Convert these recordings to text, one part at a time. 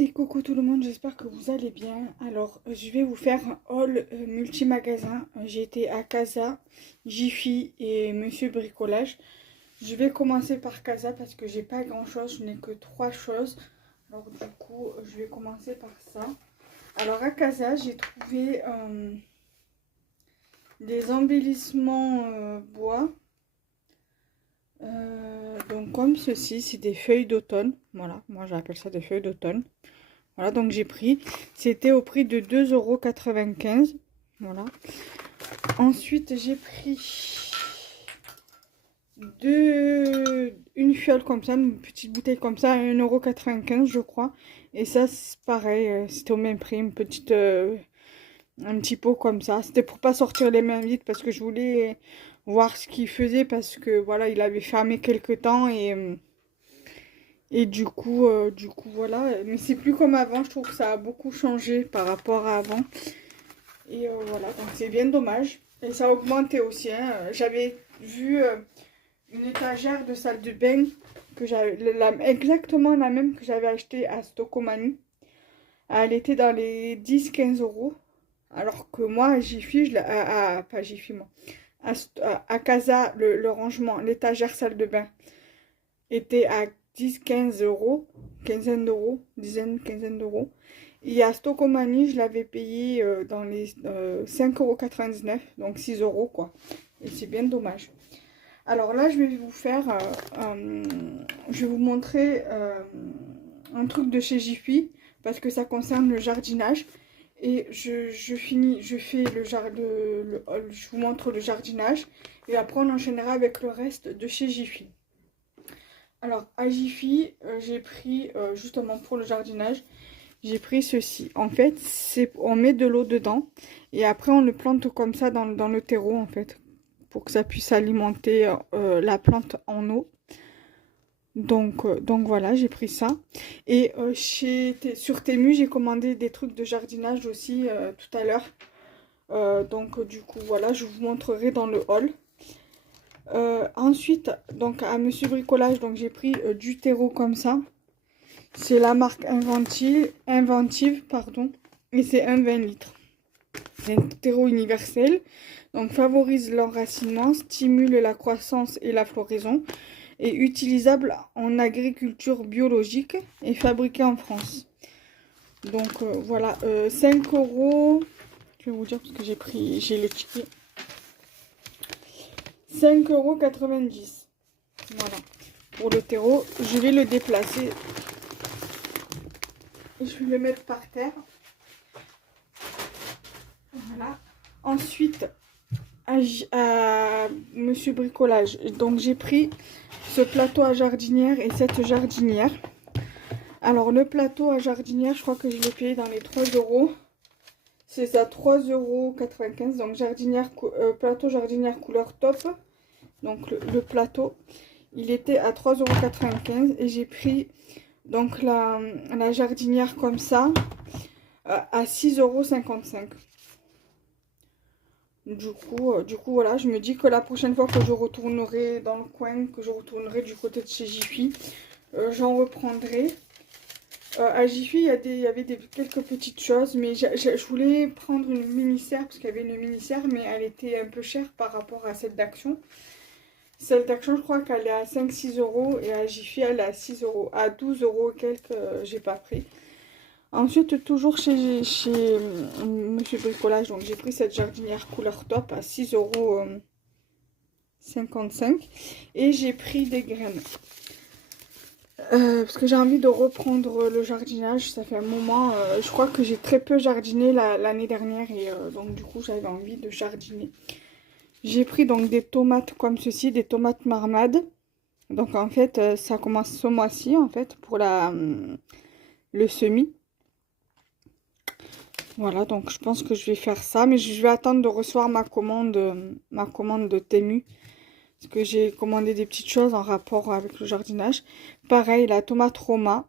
Et coucou tout le monde, j'espère que vous allez bien. Alors, je vais vous faire un haul multi-magasin. J'ai été à Casa, Jiffy et Monsieur Bricolage. Je vais commencer par Casa parce que j'ai pas grand chose, je n'ai que trois choses. Alors du coup, je vais commencer par ça. Alors à Casa, j'ai trouvé des embellissements bois. Donc comme ceci, c'est des feuilles d'automne. Voilà, moi j'appelle ça des feuilles d'automne. Voilà, donc j'ai pris, c'était au prix de 2,95 €. Voilà. Ensuite, j'ai pris une fiole comme ça, une petite bouteille comme ça, à 1,95 € je crois. Et ça, c'est pareil, c'était au même prix, un petit pot comme ça. C'était pour pas sortir les mains vides parce que je voulais voir ce qu'il faisait parce que voilà, il avait fermé quelque temps et du coup, voilà. Mais c'est plus comme avant. Je trouve que ça a beaucoup changé par rapport à avant. Et voilà, donc c'est bien dommage. Et ça a augmenté aussi, hein. J'avais vu une étagère de salle de bain que j'avais exactement la même que j'avais acheté à Stocomanie. Elle était dans les 10-15 €. Alors que moi, à Jiffy, pas Jiffy, moi. À Casa, le rangement, l'étagère salle de bain était à 10-15 €, quinzaine d'euros, quinzaine d'euros. Et à Stocomanie, je l'avais payé dans les 5,99 €, donc 6 € quoi. Et c'est bien dommage. Alors là, je vais vous faire, je vais vous montrer un truc de chez Jiffy parce que ça concerne le jardinage. Et je fais je vous montre le jardinage et après on enchaînera avec le reste de chez Jiffy. Alors à Jiffy, j'ai pris justement pour le jardinage, j'ai pris ceci. En fait, on met de l'eau dedans et après on le plante comme ça dans le terreau en fait, pour que ça puisse alimenter la plante en eau. Donc voilà, j'ai pris ça. Et sur Temu, j'ai commandé des trucs de jardinage aussi tout à l'heure. Donc du coup, voilà, je vous montrerai dans le haul. Ensuite, donc à Monsieur Bricolage, donc j'ai pris du terreau comme ça. C'est la marque Inventive, pardon. Et c'est un 20 litres. C'est un terreau universel. Donc favorise l'enracinement, stimule la croissance et la floraison. Et utilisable en agriculture biologique et fabriqué en France. Donc voilà, 5 €, je vais vous dire parce que j'ai le ticket. 5,90 €. Voilà, pour le terreau, je vais le déplacer. Et je vais le mettre par terre. Voilà. Ensuite, à Monsieur Bricolage, donc j'ai pris ce plateau à jardinière et cette jardinière. Alors le plateau à jardinière, je crois que je l'ai payé dans les 3 €. C'est à 3,95 €. Donc plateau jardinière couleur top. Donc le plateau, il était à 3,95 € et j'ai pris donc la jardinière comme ça à 6,55 €. Du coup, voilà, je me dis que la prochaine fois que je retournerai dans le coin, que je retournerai du côté de chez Jiffy, j'en reprendrai. À Jiffy, il y avait quelques petites choses, mais je voulais prendre une mini-serre, parce qu'il y avait une mini-serre, mais elle était un peu chère par rapport à celle d'Action. Celle d'Action, je crois qu'elle est à 5-6 €, et à Jiffy, elle est à 6 €. À 12 € quelques, j'ai pas pris. Ensuite, toujours chez Monsieur Bricolage, donc j'ai pris cette jardinière couleur top à 6,55 € et j'ai pris des graines. Parce que j'ai envie de reprendre le jardinage, ça fait un moment, je crois que j'ai très peu jardiné l'année dernière et donc du coup j'avais envie de jardiner. J'ai pris donc des tomates comme ceci, des tomates marmades. Donc en fait, ça commence ce mois-ci en fait pour le semis. Voilà, donc je pense que je vais faire ça, mais je vais attendre de recevoir ma commande de Temu. Parce que j'ai commandé des petites choses en rapport avec le jardinage. Pareil, la tomate Roma.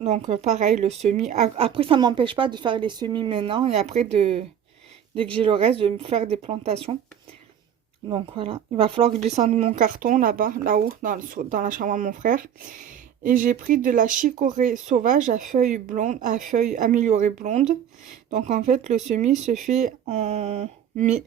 Donc pareil, le semis. Après, ça ne m'empêche pas de faire les semis maintenant. Et après, dès que j'ai le reste, de me faire des plantations. Donc voilà. Il va falloir que je descende mon carton là-bas, là-haut, dans la chambre à mon frère. Et j'ai pris de la chicorée sauvage à feuilles blondes, à feuilles améliorées blondes. Donc en fait, le semis se fait en mai.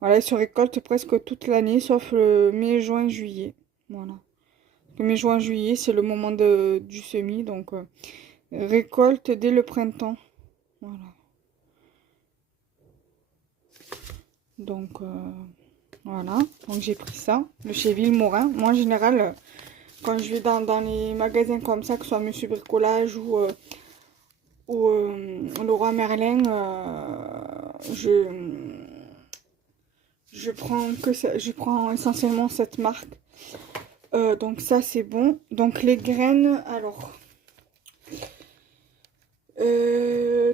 Voilà, il se récolte presque toute l'année, sauf le mai, juin, juillet. Voilà. Le mai, juin, juillet, c'est le moment du semis. Donc récolte dès le printemps. Voilà. Donc voilà. Donc j'ai pris ça, le chez Vilmorin. Moi en général, quand je vais dans les magasins comme ça, que ce soit Monsieur Bricolage ou Leroy Merlin, je prends que ça, je prends essentiellement cette marque. Donc ça c'est bon. Donc les graines, alors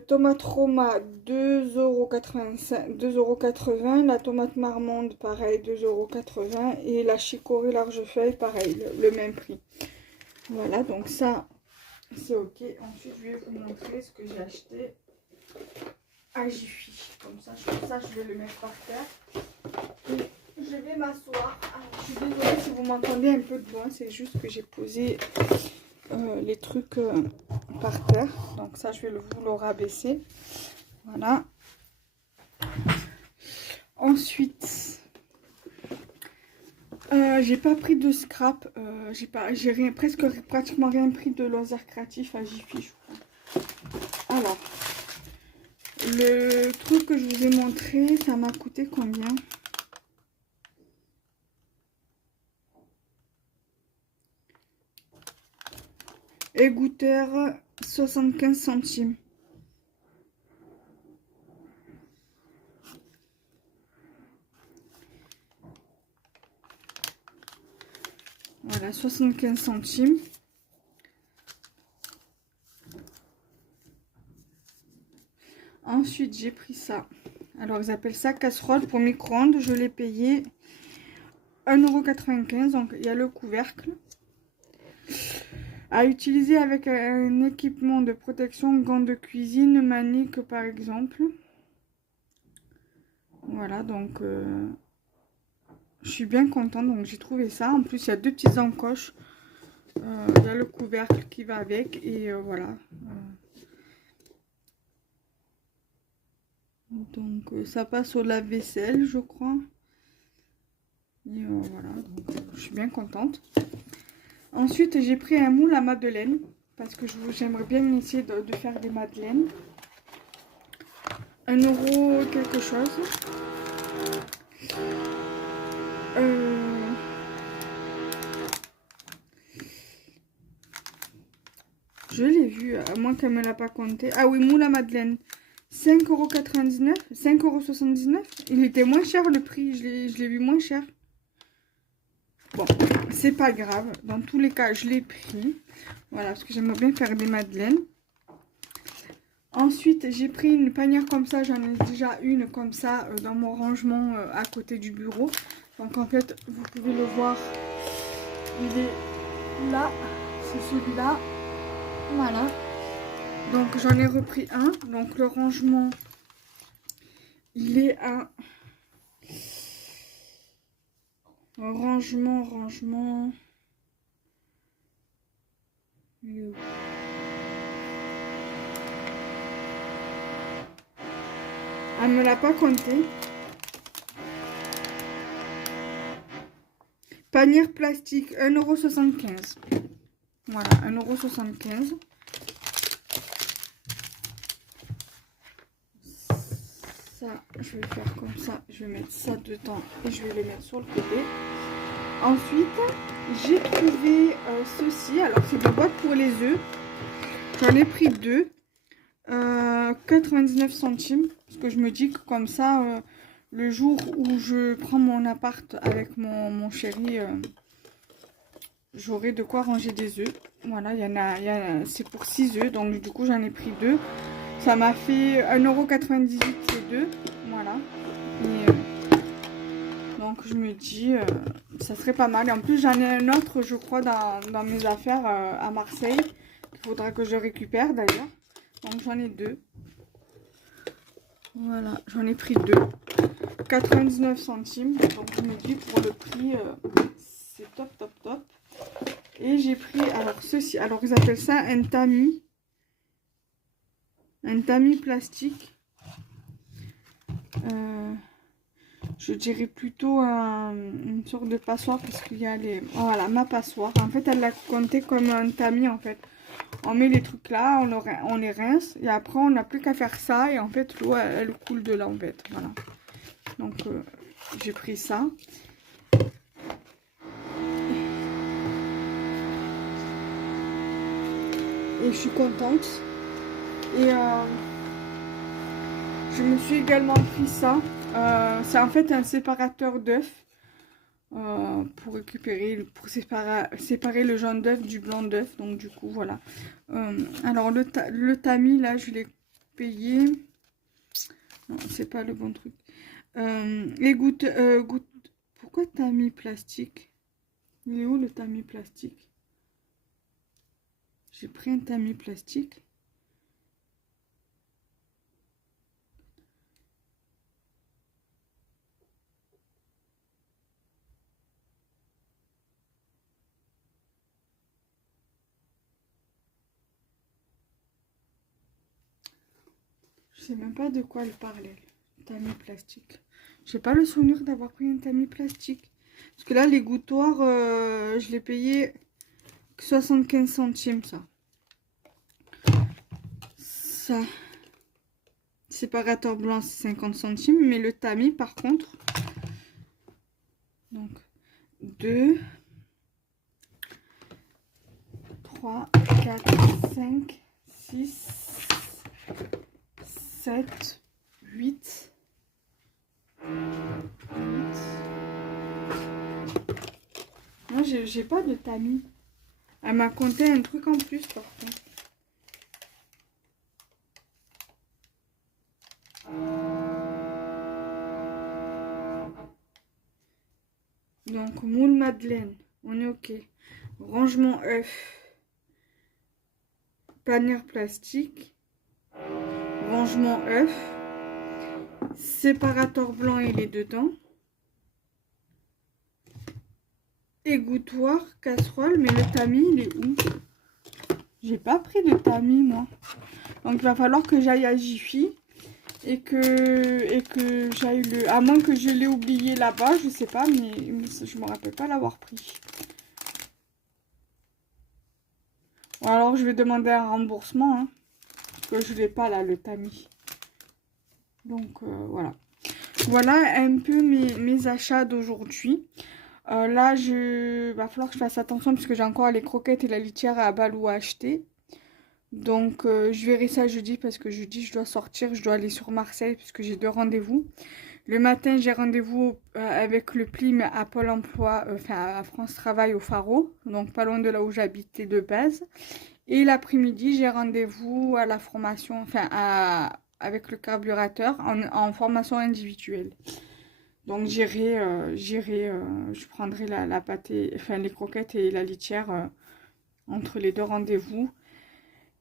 tomate Roma 2,85 2,80 €. La tomate marmande pareil 2,80 € et la chicorée large feuille pareil le même prix. Voilà, donc ça c'est ok. Ensuite je vais vous montrer ce que j'ai acheté à Jiffy. Comme ça je vais le mettre par terre et je vais m'asseoir. Je suis désolée si vous m'entendez un peu de loin, c'est juste que j'ai posé les trucs par terre. Donc ça je vais vous le rabaisser. Voilà. Ensuite j'ai pas pris de scrap, j'ai rien, pratiquement rien pris de loisirs créatifs à Jiffy, je crois. Alors le truc que je vous ai montré, ça m'a coûté combien? Égoutteur 75 centimes. Voilà, 75 centimes. Ensuite, j'ai pris ça. Alors, ils appellent ça casserole pour micro-ondes. Je l'ai payé 1,95 €. Donc, il y a le couvercle. À utiliser avec un équipement de protection, gants de cuisine, manique par exemple. Voilà, donc je suis bien contente. Donc, j'ai trouvé ça. En plus, il y a deux petites encoches. Il y a le couvercle qui va avec. Et voilà. Donc ça passe au lave-vaisselle, je crois. Et voilà, donc je suis bien contente. Ensuite, j'ai pris un moule à madeleine. Parce que j'aimerais bien essayer de faire des madeleines. 1 € quelque chose. Je l'ai vu, à moins qu'elle ne me l'a pas compté. Ah oui, moule à madeleine. 5,99 €, 5,79 €. Il était moins cher le prix, je l'ai vu moins cher. Bon, c'est pas grave. Dans tous les cas, je l'ai pris. Voilà, parce que j'aimerais bien faire des madeleines. Ensuite, j'ai pris une panière comme ça. J'en ai déjà une comme ça dans mon rangement à côté du bureau. Donc en fait, vous pouvez le voir. Il est là. C'est celui-là. Voilà. Donc j'en ai repris un. Donc le rangement, il est à... Rangement. Il est où? Elle me l'a pas compté. Panière plastique, 1,75 €. Voilà, 1,75 €. Ça, je vais faire comme ça. Je vais mettre ça dedans et je vais le mettre sur le côté. Ensuite, j'ai trouvé ceci. Alors, c'est des boîtes pour les œufs. J'en ai pris deux. 99 centimes. Parce que je me dis que comme ça, le jour où je prends mon appart avec mon chéri, j'aurai de quoi ranger des œufs. Voilà, c'est pour 6 œufs. Donc, du coup, j'en ai pris deux. Ça m'a fait 1,98 € ces deux. Voilà. Et, donc je me dis, ça serait pas mal. Et en plus, j'en ai un autre, je crois, dans mes affaires à Marseille. Il faudra que je récupère d'ailleurs. Donc j'en ai deux. Voilà, j'en ai pris deux. 99 centimes. Donc je me dis, pour le prix, c'est top. Et j'ai pris, alors ceci, alors ils appellent ça un tamis. Un tamis plastique. Je dirais plutôt une sorte de passoire parce qu'il y a les... Voilà, ma passoire. En fait, elle l'a compté comme un tamis en fait. On met les trucs là, on les rince et après on n'a plus qu'à faire ça et en fait l'eau elle coule de là en fait. Voilà. Donc j'ai pris ça. Et je suis contente. Et je me suis également pris ça. C'est en fait un séparateur d'œufs. Pour récupérer, pour séparer le jaune d'œuf du blanc d'œuf. Donc du coup voilà. Alors le tamis là je l'ai payé. Non, c'est pas le bon truc. Les gouttes. Pourquoi tamis plastique? Il est où le tamis plastique? J'ai pris un tamis plastique. Je sais même pas de quoi elle parlait. Tamis plastique. J'ai pas le souvenir d'avoir pris un tamis plastique. Parce que là, les gouttoirs, je l'ai payé 75 centimes, ça. Ça. Séparateur blanc, c'est 50 centimes. Mais le tamis, par contre. Donc, 2, 3, 4, 5, 6, 7, 8. Moi, j'ai pas de tamis. Elle m'a compté un truc en plus, par contre. Donc, moule madeleine. On est OK. Rangement œuf. Panière plastique. Rangement œuf. Séparateur blanc, il est dedans. Égouttoir, casserole, mais le tamis, il est où? J'ai pas pris de tamis, moi. Donc, il va falloir que j'aille à Jiffy et que j'aille le... À moins que je l'ai oublié là-bas, je sais pas, mais je me rappelle pas l'avoir pris. Ou alors, je vais demander un remboursement, hein, parce que je l'ai pas, là, le tamis. Donc, voilà. Voilà un peu mes achats d'aujourd'hui. Là, va falloir que je fasse attention parce que j'ai encore les croquettes et la litière à Balou à acheter. Donc, je verrai ça jeudi parce que jeudi, je dois sortir. Je dois aller sur Marseille parce que j'ai 2 rendez-vous. Le matin, j'ai rendez-vous avec le PLIM à Pôle emploi, enfin à France Travail au Pharo. Donc, pas loin de là où j'habitais de base. Et l'après-midi, j'ai rendez-vous à la formation, enfin avec le carburateur en formation individuelle. Donc je prendrai la pâtée, enfin les croquettes et la litière entre les 2 rendez-vous.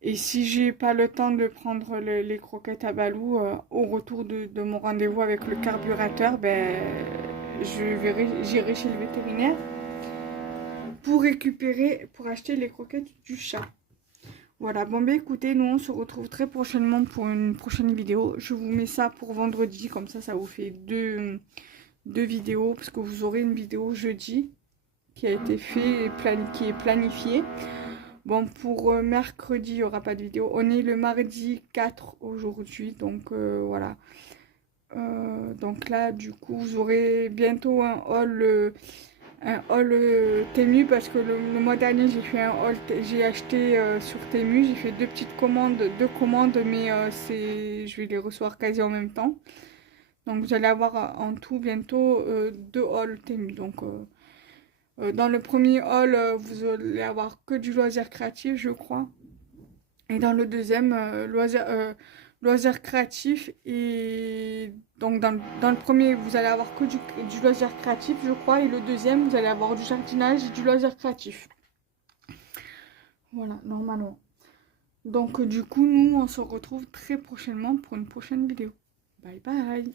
Et si j'ai pas le temps de prendre les croquettes à Balou au retour de mon rendez-vous avec le carburateur, ben j'irai chez le vétérinaire pour acheter les croquettes du chat. Voilà, bon ben écoutez, nous on se retrouve très prochainement pour une prochaine vidéo. Je vous mets ça pour vendredi, comme ça vous fait deux vidéos, parce que vous aurez une vidéo jeudi qui a été fait et qui est planifiée. Bon, pour mercredi, il n'y aura pas de vidéo. On est le mardi 4 aujourd'hui, donc voilà. Donc là, du coup, vous aurez bientôt un haul Temu, parce que le mois dernier, j'ai fait un haul, j'ai acheté sur Temu, j'ai fait deux commandes, mais je vais les recevoir quasi en même temps. Donc vous allez avoir en tout bientôt 2 hauls Temu. Donc dans le premier haul, vous allez avoir que du loisir créatif, je crois. Et dans le deuxième, loisir créatif. Et donc dans le premier, vous allez avoir que du loisir créatif, je crois. Et le deuxième, vous allez avoir du jardinage et du loisir créatif. Voilà, normalement. Donc du coup, nous, on se retrouve très prochainement pour une prochaine vidéo. Bye bye!